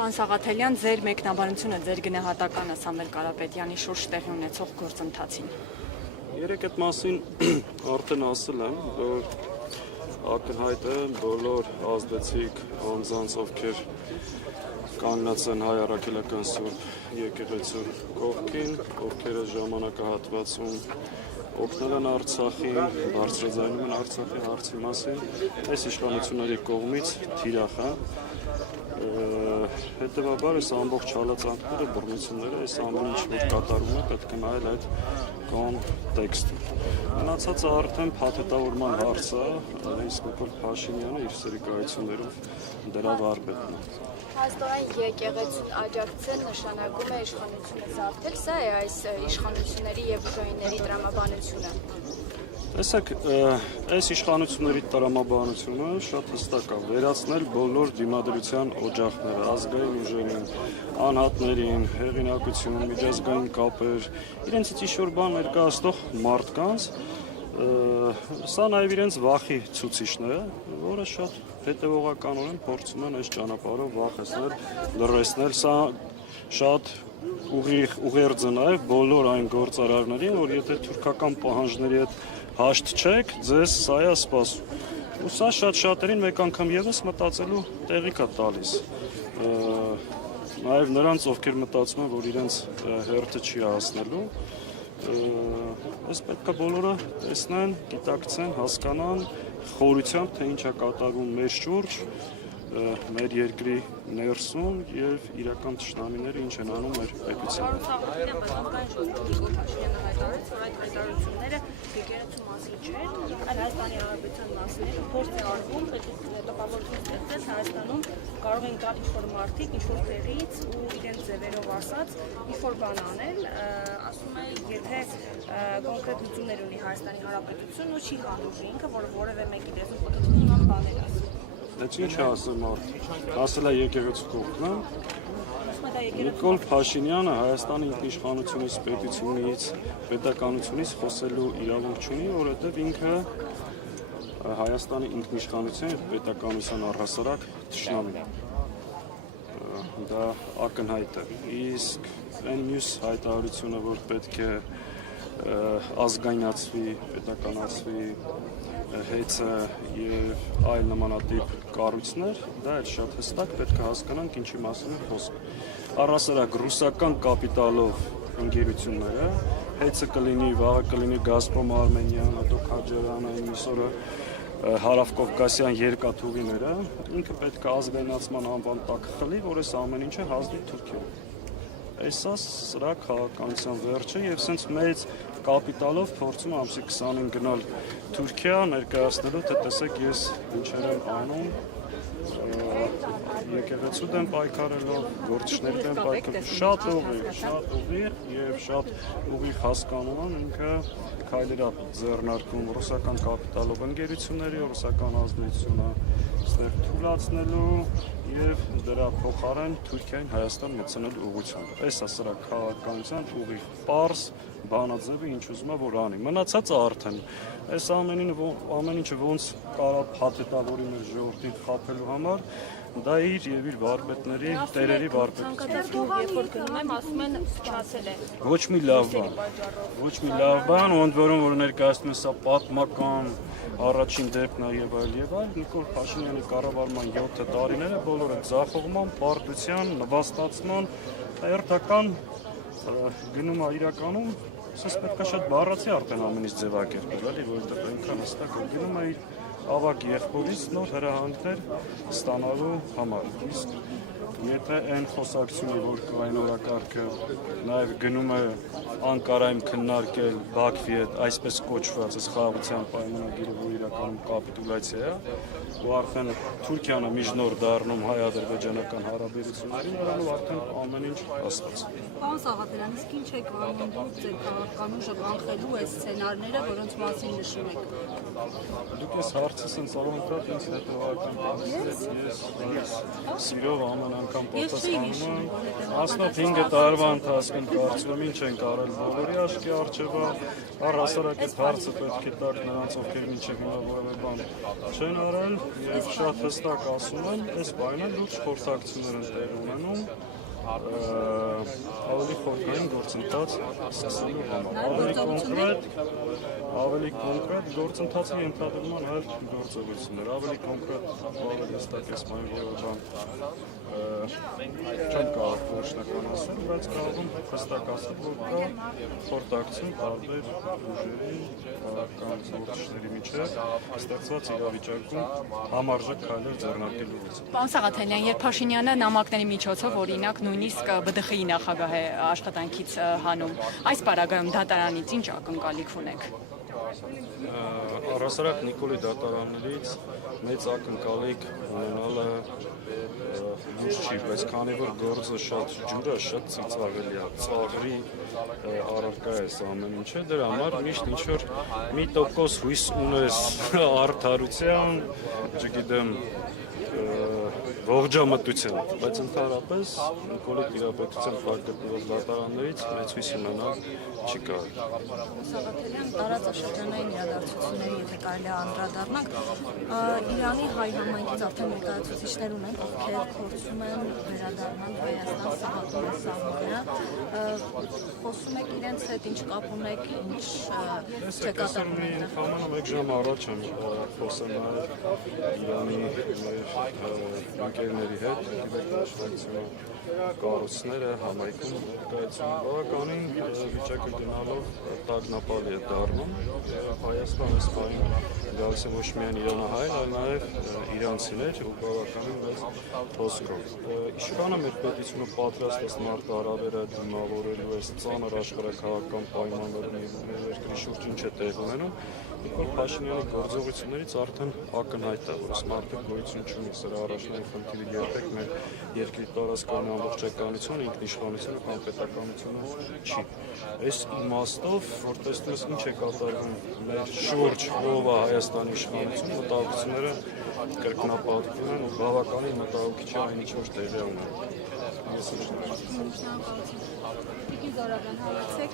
Պարոն Սաղաթելյան, ձեր մեկնաբանությունը, ձեր գնահատականը Սամվել Կարապետյանի շուրջ տեղի ունեցող գործընթացին։ Երեք այդ մասին արդեն ասել եմ, որ ակնհայտ է բոլոր ազդեցիկ անձանց, ովքեր կանգնած են Հայ Առաքելական Սուրբ եկեղեցու կողքին, ովքեր ժամանակահատվածում օգնել են Արցախին, բարձրաձայնում են Արցախի հարցի մասին, այս իշխանությունների կողմից թիրախ է։ Հետևաբար այս ամբողջ հալածանքները, բռնությունները, այս ամեն ինչ որ կատարվում է, պետք է նայել այդ կոնտեքստը։ Մնացածը արդեն փաթեթավորման հարց է, իսկ Նիկոլ Փաշինյանը իր սերիկայություններով դրա վարպետն է։ Հաստորեն եկեղեցուն աջակցել նշանակում է իշխանությունը զավթել, սա է այս իշխանությունների եւ ուժայինների տրամաբանությունը։ Տեսեք, այս իշխանությունների տրամաբանությունը շատ հստակ է, վերացնել բոլոր դիմադրության օջախները, ազգային ուժերին, անհատներին, հեղինակություն, միջազգային կապեր, իրենցից ինչ-որ բան ներկայացնող մարդկանց, սա նաև իրենց վախի ցուցիչն է, որը շատ հետևողականորեն փորձում են այս ճանապարհով վախեցնել, լռեցնել, սա շատ ուղերձ է նաև բոլոր այն գործարարներին, որ եթե թուրքական պահանջների հետ հաշտ չեք, ձեզ սա է սպասում։ Ու սա շատ-շատերին մեկ անգամ եւս մտածելու տեղիք է տալիս։ Նաև նրանց, ովքեր մտածում են, որ իրենց հերթը չի հասնելու, այս պետք է բոլորը տեսնեն, գիտակցեն, հասկանան խորությամբ, թե ինչ է կատարվում մեր շուրջ, մեր երկրի ներսում եւ իրական թշնամիները ինչ են անում մեր պետությանը։ Եկեղեցու մասին չէ, այլ Հայաստանի Հանրապետության մասին է, փորձ է արվում, տպավորություն ստեղծել Հայաստանում կարող են գալ ինչ-որ մարդիկ, ինչ-որ տեղից ու իրենց ձևերով ասած ինչ-որ բան անել, ասում է, եթե կոնկրետ լուծումներ ունի Հայաստանի Հանրապետությունն ու չի հանդուրժի ինքը, որը որևէ մեկի դեպքում պատասխան նման բաներ ասի։ Դա ինչ է ասում մարդ, ասել է եկեղեցու կողքն, Նիկոլ Փաշինյանը Հայաստանի ինքնիշխանությունից, պետությունից, պետականությունից խոսելու իրավունք չունի, որովհետև ինքը Հայաստանի ինքնիշխանության և պետականության առհասարակ թշնամին է։ Դա ակնհայտ է։ Իսկ այն մյուս հայտարարությունը, որ պետք է ազգայնացվի, պետականացվի հեծը եւ այլ նմանատիպ կառույցներ, դա է շատ հստակ, պետք է հասկանանք ինչի մասին է խոսքը։ Առհասարակ ռուսական կապիտալով ընկերությունները, հեծը կլինի, վաղը կլինի Գազպրոմ Արմենիան, հետո Քաջարյանը, մյուս օրը Հարավկովկասյան երկաթուղիները, ինքը պետք է ազգայնացման անվան տակ խլի, որ այս ամեն ինչը հասնի Թուրքիա։ Այսա սրա քաղաքականության վերջը եւ սենց մեծ կապիտալով փորձում ամսի 20-ին գնալ Թուրքիա ներկայացնելու, թե տեսեք ես ինչեր եմ անում, եկեղեցու դեմ պայքարելով, գործիչների դեմ պայքարելով, շատ ուղիղ եւ շատ ուղիղ հասկանում են ինքը քայլեր է ձեռնարկում ռուսական կապիտալով ընկերությունների, ռուսական ազդեցությունը ստեղ թույլատնելու եւ դրա փոխարեն Թուրքիային Հայաստան մտցնելու ուղղությամբ։ Այս է սրա քաղաքականության ուղիղ պարզ բանաձևը ինչ ուզում է որ անի։ Մնացածը արդեն այս ամեն ինչը ոնց կարա փաթեթավորի մեր ժողովրդին խաբելու համար, դա իր եւ իր վարպետների, տերերի վարպետությունն է։ Երբ որ գնում եմ, ասում են չասել է։ Ոչ մի լավ բան։ Ոչ մի լավ բան, ոնց որ ներկայացնում են սա պատմական առաջին դեպքն է եւ այլ, Նիկոլ Փաշինյանի կառավարման 7 տարիները բոլորը ձախողման, պարտության, նվաստացման, հերթական գնում է իրականում, ասես պետք է շատ բառացի արդեն ամեն ինչ ձևակերպել, էլի, որովհետեւ այնքան հստակ է գնում է իր ավագ եղբորից նոր հրահանգներ ստանալու համար։ Իսկ եթե այն խոսակցությունը, որ կա այն օրակարգը նաև գնում է Անկարայում քննարկել Բաքվի հետ այսպես կոչված խաղաղության պայմանագիրը, որ իրականում կապիտուլյացիա է, ու արդեն Թուրքիանը միջնոր դառնում հայ-ադրբեջանական հարաբերություններին, նրանով արդեն ամեն ինչ հասած։ Պարոն Սաղաթելյան, իսկ ինչ եք անում դուք ձեր քաղաքական ուժը կանխելու այս սցենարները, որոնց մասին նշում եք։ Դուք այս հարցը սենց առանց ինձ հետևական ես սիրով ամեն անգամ պատասխանում եմ։ Ասնով 5 տարվա ընթացքում կարծում եմ ինչ են կարել բոլորի աչքի առջևը, առհասարակ այդ հարցը պետք է տակ նրանց, ովքեր մինչև հիմա որևէ բան չեն արել, եւ շատ հստակ ասում եմ, այս բանը լուրջ խորհրդակցություններ են տեղ ունենում ավելի խորքային գործընթաց սկսելու համար, ավելի կոնկրետ գործընթացի ենթադրման այլ գործողություններ, ավելի կոնկրետ ավելի հստակ ես մանրամասն չեմ կարող որոշնական ասել, բայց կարող եմ հստակ ասել, որ կա խորհրդակցություն տարբեր ուժերի քաղաքական գործիչների միջև ստեղծված իրավիճակում համարժեք քայլեր ձեռնարկելու ուղղությամբ։ Պարոն Սաղաթելյան, երբ Փաշինյանը նամակների միջոցով օրինակ նույնիսկ ԲԴԽ-ի նախագահ է աշխատանքից հանում, այս պարագայում դատարանից ինչ ակնկալիք ունեք։ Առհասարակ Նիկոլի դատարաններից մեծ ակնկալիք ունենալը լուրջ չի, բայց քանի որ գործը շատ ջուր է, շատ ծիծաղելի է, ծաղրի առարկա է սա ամեն ինչը, դրա համար միշտ ինչ-որ մի տոկոս հույս ունես արդարության, չգիտեմ, ողջամտության, բայց ընդհանրապես Նիկոլի տիրապետության փակտորով դատարաններից մեծ հույս ունենալ չի կարող։ Սաղաթելյան, տարածաշրջանային իրադարձությունների, եթե կարելի է անդրադառնանք, Իրանի հայ համայնքից արդեն ներկայացուցիչներ ունեն, ովքեր փորձում են վերադառնալ Հայաստան, սահատում են սահմանները, խոսում եք իրենց հետ, ինչ կապ ունեք, ինչ չկատարում եք։ Ամենը մեկ ժամ առաջ եմ խոսել Իրանի ընկերների հետ, դիվերսիֆիկացիոն կառույցները համայնքում կայացնում բավականին վիճակը գնալով տագնապալի է դառնում։ Հայաստան այս բանը գալիս է ոչ միայն իրանահայեր, այլ նաև իրանցիներ ու բավականին մեծ հոսքով։ Իշխանը մեր պետությունը պատրաստ է մարտահրավերը դիմավորելու այս ծանր աշխարհաքաղաքական պայմաններում եւ երկրի շուրջ ինչ է տեղ ունենում, Նիկոլ Փաշինյանի գործողություններից արդեն ակնհայտ է, որ մարդը գոյություն չունի, սրա առաջնային խնդիրը երբեք մեր երկրի տարածքային ամբողջականությունը, ինքնիշխանությունը կամ պետականությունը չի։ Այս իմաստով, որ տեսնում ես ինչ է կատարվում մեր շուրջ, ով է Հայաստանի իշխանությունը, մտահոգությունները կրկնապատկվում են ու բավականին մտահոգիչ է այն ինչ որ տեղի ունենում։ Պիտի զորական հավեցեք։